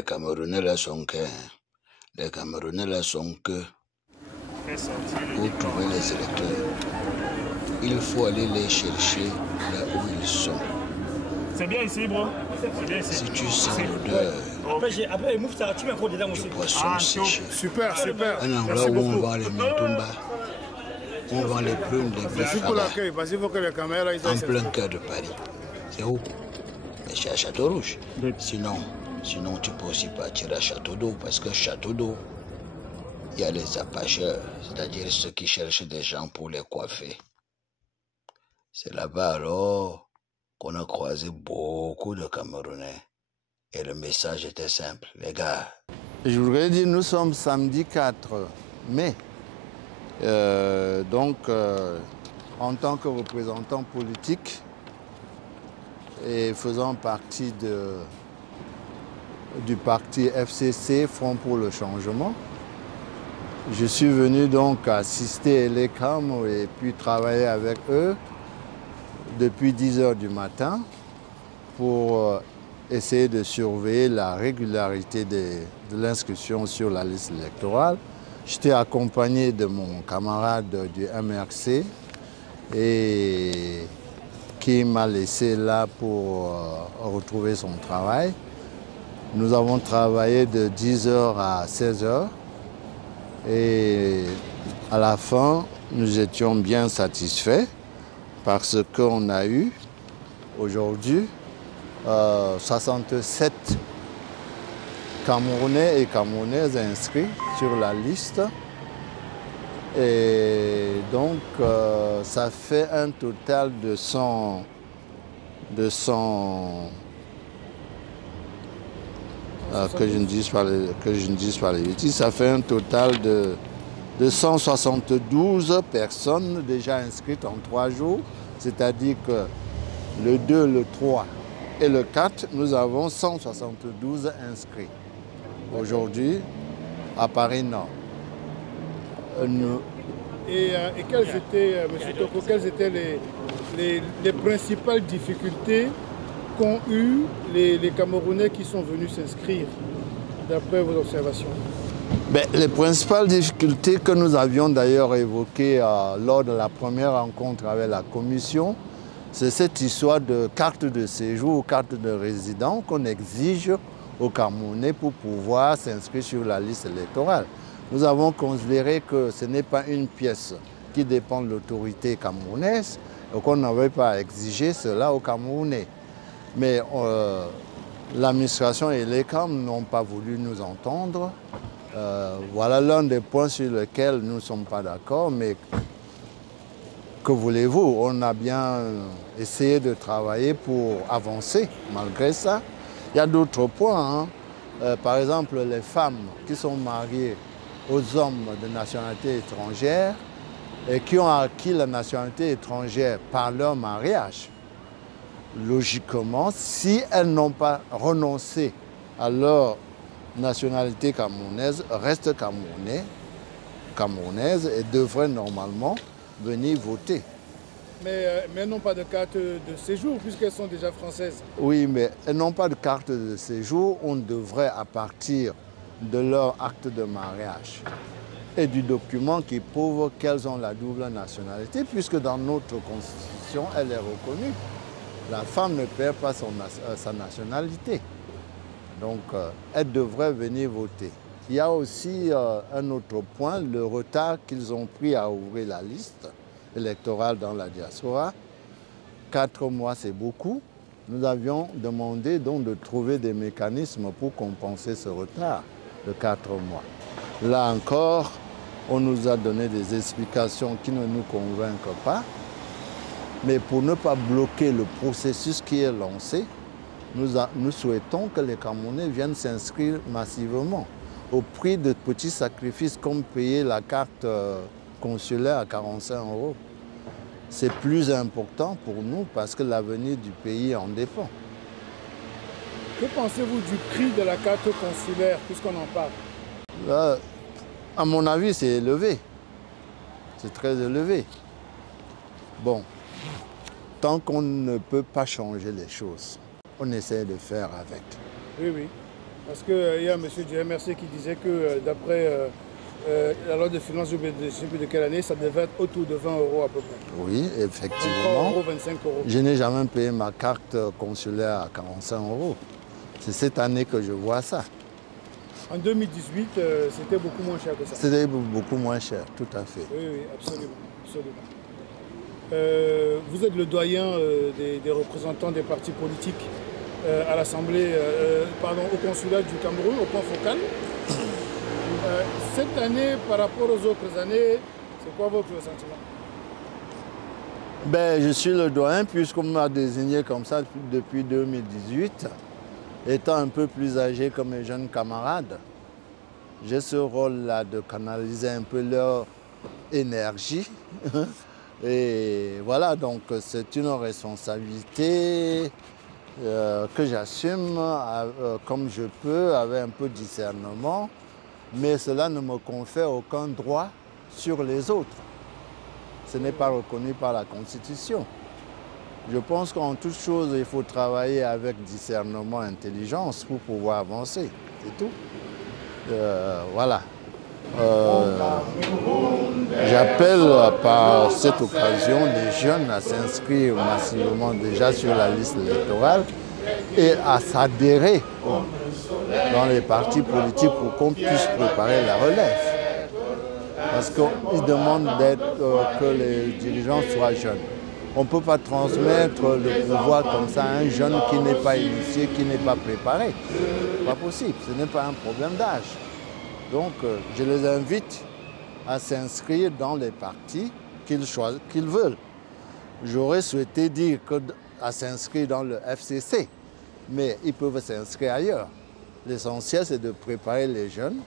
Les Camerounais là sont que... Les Camerounais là sont que... Pour trouver les électeurs, il faut aller les chercher là où ils sont. C'est bien ici, bro. Bien ici. Si tu sens l'odeur du poisson séché, Super, super. un endroit où on vend les mintumba, on vend les prunes, les Merci pour bifala, l'accueil, parce qu'il faut que les caméras... en plein cœur de Paris. C'est où? Mais c'est à Château Rouge. Sinon tu peux aussi partir à Château d'Eau, parce que Château d'Eau, il y a les apacheurs, c'est-à-dire ceux qui cherchent des gens pour les coiffer. C'est là-bas alors qu'on a croisé beaucoup de Camerounais. Et le message était simple, les gars. Je voudrais dire, nous sommes samedi 4 mai. En tant que représentant politique et faisant partie du parti FCC, Front pour le changement, je suis venu donc assister les CAM et puis travailler avec eux depuis 10 h du matin pour essayer de surveiller la régularité de l'inscription sur la liste électorale. J'étais accompagné de mon camarade du MRC et qui m'a laissé là pour retrouver son travail. Nous avons travaillé de 10 h à 16 h et à la fin, nous étions bien satisfaits parce qu'on a eu aujourd'hui 67 Camerounais et Camerounaises inscrits sur la liste. Et donc, ça fait un total de 100... que je ne dise pas les bêtises, ça fait un total de 172 personnes déjà inscrites en 3 jours. C'est-à-dire que le 2, le 3 et le 4, nous avons 172 inscrits aujourd'hui à Paris-Nord. Et quelles étaient, M. Toko, quelles étaient les principales difficultés qu'ont eues les Camerounais qui sont venus s'inscrire, d'après vos observations? Les principales difficultés que nous avions d'ailleurs évoquées lors de la première rencontre avec la commission, c'est cette histoire de carte de séjour ou carte de résident qu'on exige aux Camerounais pour pouvoir s'inscrire sur la liste électorale. Nous avons considéré que ce n'est pas une pièce qui dépend de l'autorité camerounaise et qu'on n'avait pas à exiger cela aux Camerounais. Mais l'administration et les CAM n'ont pas voulu nous entendre. Voilà l'un des points sur lesquels nous ne sommes pas d'accord, mais que voulez-vous? On a bien essayé de travailler pour avancer malgré ça. Il y a d'autres points. Par exemple, les femmes qui sont mariées aux hommes de nationalité étrangère et qui ont acquis la nationalité étrangère par leur mariage. Logiquement, si elles n'ont pas renoncé à leur nationalité camerounaise, restent camerounaises et devraient normalement venir voter. Mais elles n'ont pas de carte de séjour puisqu'elles sont déjà françaises. Oui, mais elles n'ont pas de carte de séjour. On devrait, à partir de leur acte de mariage et du document qui prouve qu'elles ont la double nationalité, puisque dans notre constitution, elle est reconnue. La femme ne perd pas sa nationalité. Donc, elle devrait venir voter. Il y a aussi un autre point, le retard qu'ils ont pris à ouvrir la liste électorale dans la diaspora. 4 mois, c'est beaucoup. Nous avions demandé donc de trouver des mécanismes pour compenser ce retard de 4 mois. Là encore, on nous a donné des explications qui ne nous convainquent pas. Mais pour ne pas bloquer le processus qui est lancé, nous souhaitons que les Camerounais viennent s'inscrire massivement au prix de petits sacrifices comme payer la carte consulaire à 45 €. C'est plus important pour nous parce que l'avenir du pays en dépend. Que pensez-vous du prix de la carte consulaire, puisqu'on en parle? Là, à mon avis, c'est élevé. C'est très élevé. Bon, tant qu'on ne peut pas changer les choses, on essaie de faire avec. Oui, oui. Parce qu'il y a M. Mercier qui disait que d'après la loi de finances, je ne sais plus de quelle année, ça devait être autour de 20 € à peu près. Oui, effectivement. 23 €, 25 €. Je n'ai jamais payé ma carte consulaire à 45 €. C'est cette année que je vois ça. En 2018, c'était beaucoup moins cher que ça. C'était beaucoup moins cher, tout à fait. Oui, oui, absolument. Absolument. Vous êtes le doyen des représentants des partis politiques à l'Assemblée, au consulat du Cameroun, au point focal. Cette année, par rapport aux autres années, c'est quoi votre sentiment? Ben, je suis le doyen puisqu'on m'a désigné comme ça depuis 2018. Étant un peu plus âgé que mes jeunes camarades, j'ai ce rôle-là de canaliser un peu leur énergie. Et voilà, donc c'est une responsabilité que j'assume comme je peux, avec un peu de discernement, mais cela ne me confère aucun droit sur les autres. Ce n'est pas reconnu par la Constitution. Je pense qu'en toute chose, il faut travailler avec discernement, intelligence pour pouvoir avancer. C'est tout. Voilà. J'appelle par cette occasion les jeunes à s'inscrire massivement déjà sur la liste électorale et à s'adhérer dans les partis politiques pour qu'on puisse préparer la relève. Parce qu'ils demandent que les dirigeants soient jeunes. On ne peut pas transmettre le pouvoir comme ça à un jeune qui n'est pas initié, qui n'est pas préparé. Pas possible, ce n'est pas un problème d'âge. Donc je les invite à s'inscrire dans les partis qu'ils veulent. J'aurais souhaité dire à s'inscrire dans le FCC, mais ils peuvent s'inscrire ailleurs. L'essentiel, c'est de préparer les jeunes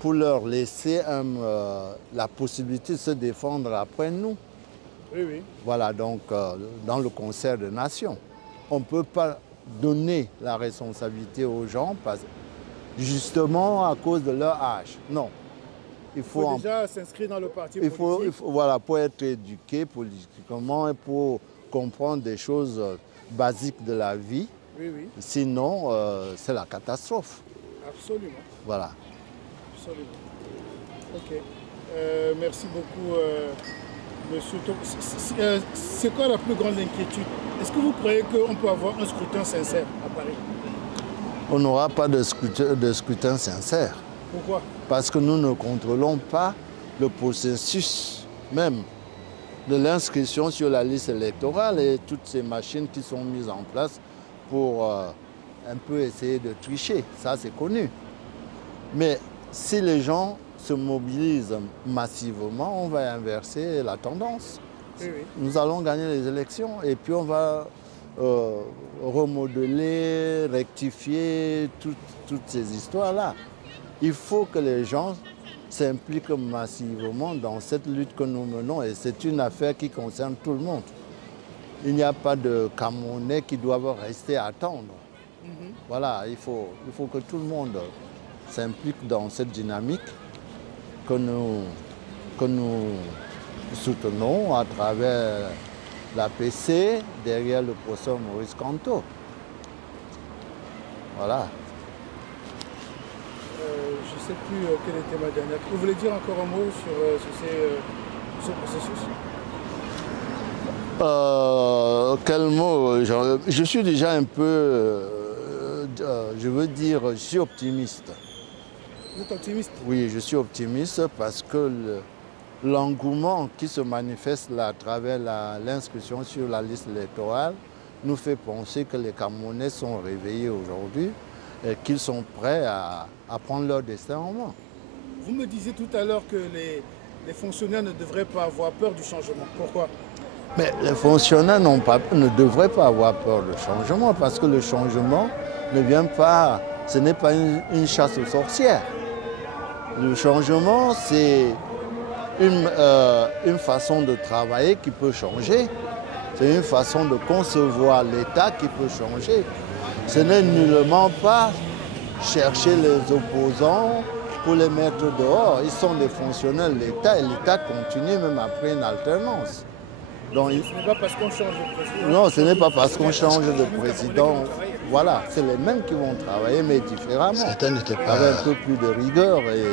pour leur laisser la possibilité de se défendre après nous. Oui, oui. Voilà, donc dans le concert de nations. On ne peut pas donner la responsabilité aux gens justement à cause de leur âge. Non. Il faut déjà s'inscrire dans le parti politique. Voilà, pour être éduqué politiquement et pour comprendre des choses basiques de la vie. Oui, oui. Sinon, c'est la catastrophe. Absolument. Voilà. Absolument. Ok. Merci beaucoup. Monsieur, c'est quoi la plus grande inquiétude? Est-ce que vous croyez qu'on peut avoir un scrutin sincère à Paris? On n'aura pas de scrutin sincère. Pourquoi? Parce que nous ne contrôlons pas le processus même de l'inscription sur la liste électorale et toutes ces machines qui sont mises en place pour un peu essayer de tricher. Ça, c'est connu. Mais si les gens se mobilisent massivement, on va inverser la tendance. Oui, oui. Nous allons gagner les élections et puis on va remodeler, rectifier toutes ces histoires-là. Il faut que les gens s'impliquent massivement dans cette lutte que nous menons et c'est une affaire qui concerne tout le monde. Il n'y a pas de Camerounais qui doivent rester à attendre. Voilà, il faut que tout le monde s'implique dans cette dynamique que nous soutenons à travers l'APC, derrière le professeur Maurice Kanto. Voilà. Je ne sais plus quelle était ma dernière. Vous voulez dire encore un mot sur ce processus? Quel mot? Je suis déjà un peu, je veux dire, je suis optimiste. Vous êtes optimiste? Oui, je suis optimiste parce que l'engouement qui se manifeste là à travers l'inscription sur la liste électorale nous fait penser que les Camerounais sont réveillés aujourd'hui et qu'ils sont prêts à prendre leur destin en main. Vous me disiez tout à l'heure que les fonctionnaires ne devraient pas avoir peur du changement. Pourquoi? Mais les fonctionnaires ne devraient pas avoir peur du changement parce que le changement ne vient pas, ce n'est pas une chasse aux sorcières. Le changement, c'est une façon de travailler qui peut changer. C'est une façon de concevoir l'État qui peut changer. Ce n'est nullement pas chercher les opposants pour les mettre dehors. Ils sont des fonctionnaires de l'État et l'État continue même après une alternance. Donc, ce n'est pas parce qu'on change de président. Non, ce n'est pas parce qu'on change de président. voilà, c'est les mêmes qui vont travailler, mais différemment. Certains n'étaient pas... Avec un peu plus de rigueur et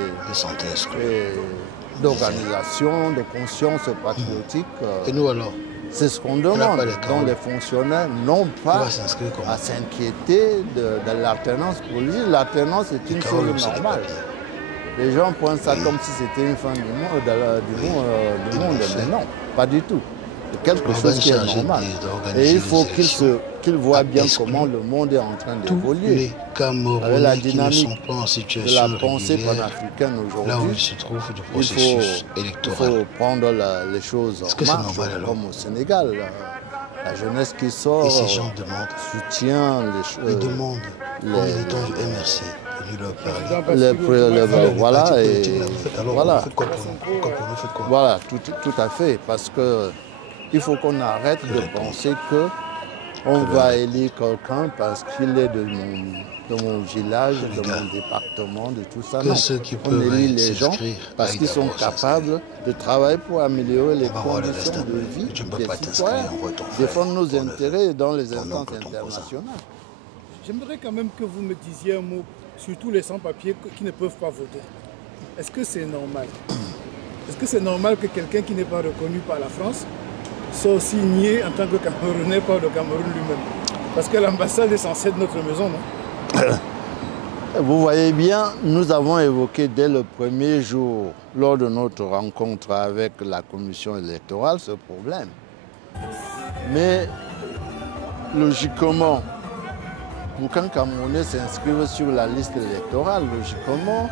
d'organisation, de conscience patriotique. Et nous alors? C'est ce qu'on demande. Donc les fonctionnaires n'ont pas à s'inquiéter de l'alternance politique. L'alternance est une chose normale. Les gens prennent ça comme si c'était une fin du monde, mais non, pas du tout. C'est quelque chose qui est normal. Et il faut qu'ils voient bien comment le monde est en train d'évoluer. Avec la dynamique de la pensée panafricaine aujourd'hui, il faut prendre les choses en marche, comme au Sénégal. La jeunesse qui sort soutient les choses. Ils demandent les militants du MRC. Voilà, et voilà, tout à fait, parce que il faut qu'on arrête de penser que on va élire quelqu'un parce qu'il est de mon village, de mon département, de tout ça. Non, on élit les gens parce qu'ils sont capables de travailler pour améliorer les conditions de vie des citoyens, défendre nos intérêts dans les instances internationales. J'aimerais quand même que vous me disiez un mot sur tous les sans-papiers qui ne peuvent pas voter. Est-ce que c'est normal? Est-ce que c'est normal que quelqu'un qui n'est pas reconnu par la France soit aussi nié en tant que Camerounais par le Cameroun lui-même? Parce que l'ambassade est censée être notre maison, non? Vous voyez bien, nous avons évoqué dès le premier jour, lors de notre rencontre avec la commission électorale, ce problème. Mais logiquement, pour qu'un Camerounais s'inscrive sur la liste électorale, logiquement,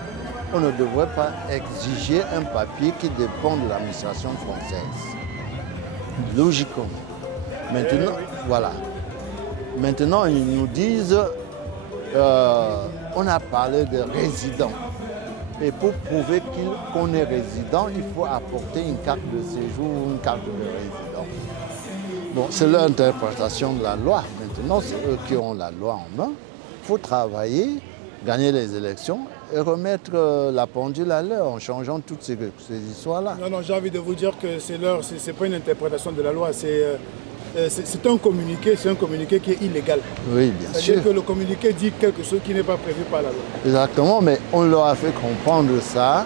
on ne devrait pas exiger un papier qui dépend de l'administration française. Logiquement. Maintenant, voilà. Maintenant, ils nous disent, on a parlé de résidents. Et pour prouver qu'on est résident, il faut apporter une carte de séjour ou une carte de résident. Bon, c'est leur interprétation de la loi. Maintenant, c'est eux qui ont la loi en main. Il faut travailler, gagner les élections et remettre la pendule à l'heure en changeant toutes ces histoires-là. Non, j'ai envie de vous dire que c'est pas une interprétation de la loi, c'est un communiqué qui est illégal. Oui, bien sûr. C'est-à-dire que le communiqué dit quelque chose qui n'est pas prévu par la loi. Exactement, mais on leur a fait comprendre ça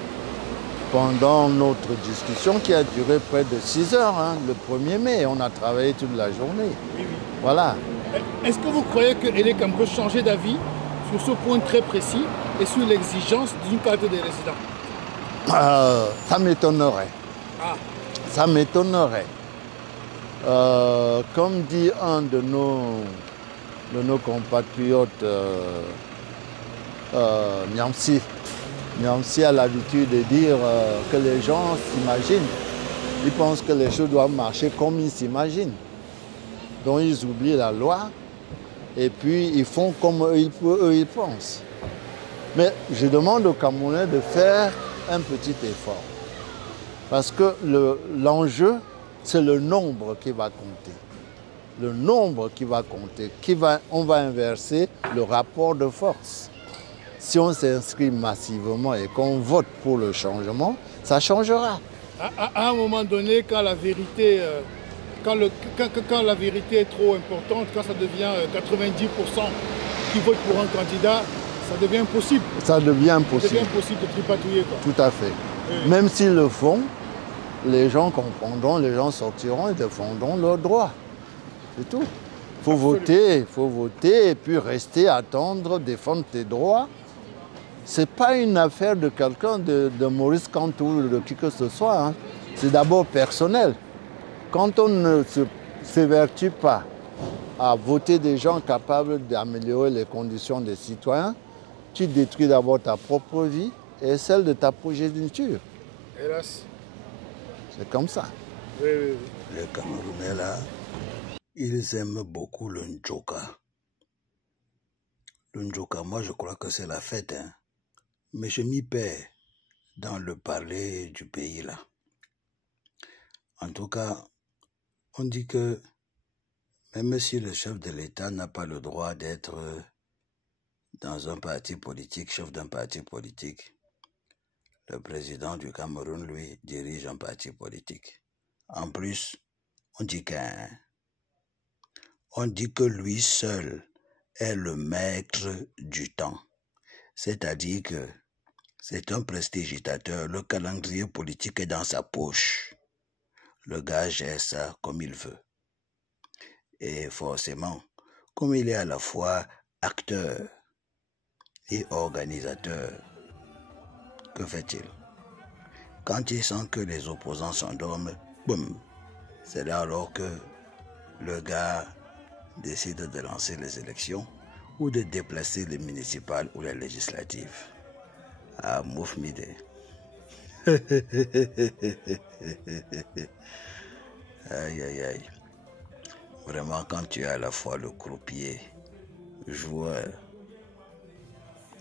pendant notre discussion qui a duré près de 6 heures, le 1er mai. On a travaillé toute la journée. Oui. Voilà. Est-ce que vous croyez que Eleka peut changer d'avis sur ce point très précis et sur l'exigence d'une carte de résident? Ça m'étonnerait. Ça m'étonnerait. Comme dit un de nos compatriotes, Niamsi a l'habitude de dire que les gens s'imaginent. Ils pensent que les choses doivent marcher comme ils s'imaginent. Donc ils oublient la loi et puis ils font comme eux ils pensent. Mais je demande aux Camerounais de faire un petit effort. Parce que l'enjeu, c'est le nombre qui va compter. Le nombre qui va compter. On va inverser le rapport de force. Si on s'inscrit massivement et qu'on vote pour le changement, ça changera. À un moment donné, quand la vérité, quand la vérité est trop importante, quand ça devient 90% qui votent pour un candidat, ça devient impossible. Ça devient impossible. Ça devient impossible de tripatouiller, quoi. Tout à fait. Oui. Même s'ils le font, les gens comprendront, les gens sortiront et défendront leurs droits. C'est tout. Il faut voter et puis rester, attendre, défendre tes droits. Ce n'est pas une affaire de quelqu'un, de Maurice Kantou ou de qui que ce soit. C'est d'abord personnel. Quand on ne s'évertue pas à voter des gens capables d'améliorer les conditions des citoyens, tu détruis d'abord ta propre vie et celle de ta progéniture. Hélas. C'est comme ça. Oui. Les Camerounais, là, ils aiment beaucoup le Ndjoka. Le Ndjoka, moi, je crois que c'est la fête, mais je m'y perds dans le parler du pays, là. En tout cas, on dit que même si le chef de l'État n'a pas le droit d'être dans un parti politique, chef d'un parti politique, le président du Cameroun, lui, dirige un parti politique. En plus, on dit que lui seul est le maître du temps. C'est-à-dire que c'est un prestidigitateur, le calendrier politique est dans sa poche. Le gars gère ça comme il veut. Et forcément, comme il est à la fois acteur et organisateur, que fait-il? Quand il sent que les opposants s'endorment, boum, c'est là alors que le gars décide de lancer les élections ou de déplacer les municipales ou les législatives. Ah, mouf mide. Aïe, aïe, aïe. Vraiment, quand tu es à la fois le croupier, joueur,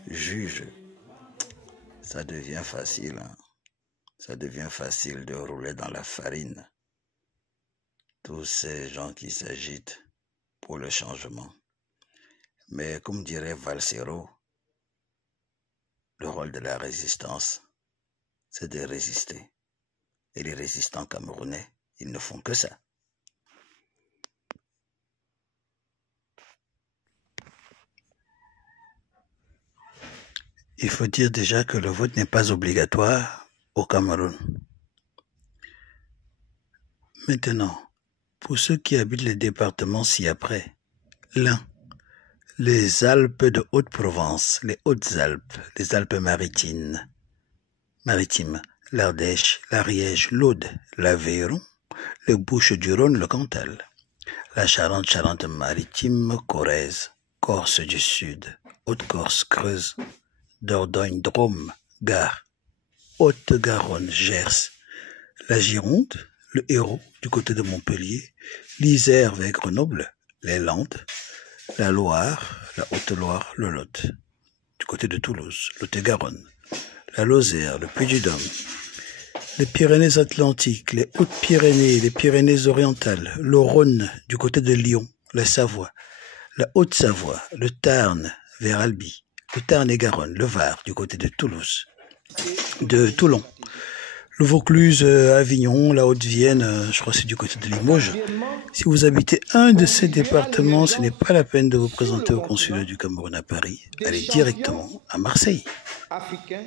juge, ça devient facile. Hein? Ça devient facile de rouler dans la farine. Tous ces gens qui s'agitent pour le changement. Mais comme dirait Valsero, le rôle de la résistance, c'est de résister. Et les résistants camerounais, ils ne font que ça. Il faut dire déjà que le vote n'est pas obligatoire au Cameroun. Maintenant, pour ceux qui habitent les départements ci-après, l'un, les Alpes de Haute-Provence, les Hautes-Alpes, les Alpes-Maritimes, l'Ardèche, l'Ariège, l'Aude, l'Aveyron, les Bouches-du-Rhône, le Cantal, la Charente, Charente-Maritime, Corrèze, Corse du Sud, Haute-Corse, Creuse, Dordogne, Drôme, Gard, Haute-Garonne, Gers, la Gironde, le Hérault du côté de Montpellier, l'Isère vers Grenoble, les Landes, la Loire, la Haute-Loire, le Lot, du côté de Toulouse, Lot-et-Garonne, la Lozère, le Puy-du-Dôme, les Pyrénées-Atlantiques, les Hautes-Pyrénées, les Pyrénées-Orientales, le Rhône du côté de Lyon, la Savoie, la Haute-Savoie, le Tarn vers Albi, le Tarn-et-Garonne, le Var du côté de Toulouse, de Toulon, le Vaucluse, Avignon, la Haute-Vienne, je crois que c'est du côté de Limoges. Si vous habitez un de ces départements, ce n'est pas la peine de vous présenter au consulat du Cameroun à Paris. Allez directement à Marseille. Africains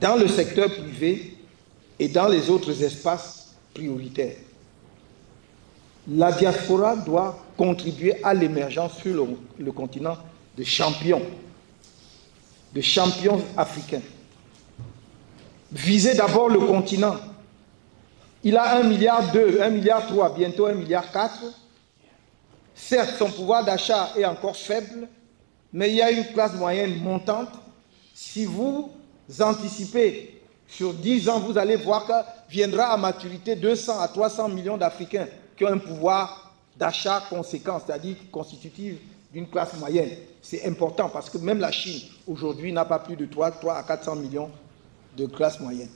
dans le secteur privé et dans les autres espaces prioritaires. La diaspora doit contribuer à l'émergence sur le continent de champions africains. Visez d'abord le continent. Il a 1,2 milliard, 1,3 milliard, bientôt 1,4 milliard. Certes, son pouvoir d'achat est encore faible, mais il y a une classe moyenne montante. Si vous anticipez sur 10 ans, vous allez voir que viendra à maturité 200 à 300 millions d'Africains qui ont un pouvoir d'achat conséquent, c'est-à-dire constitutif d'une classe moyenne. C'est important parce que même la Chine, aujourd'hui, n'a pas plus de 3 à 400 millions de classe moyenne.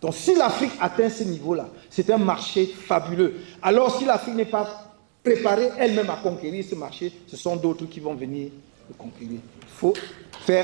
Donc si l'Afrique atteint ce niveau-là, c'est un marché fabuleux. Alors si l'Afrique n'est pas préparée elle-même à conquérir ce marché, ce sont d'autres qui vont venir le conquérir. Il faut faire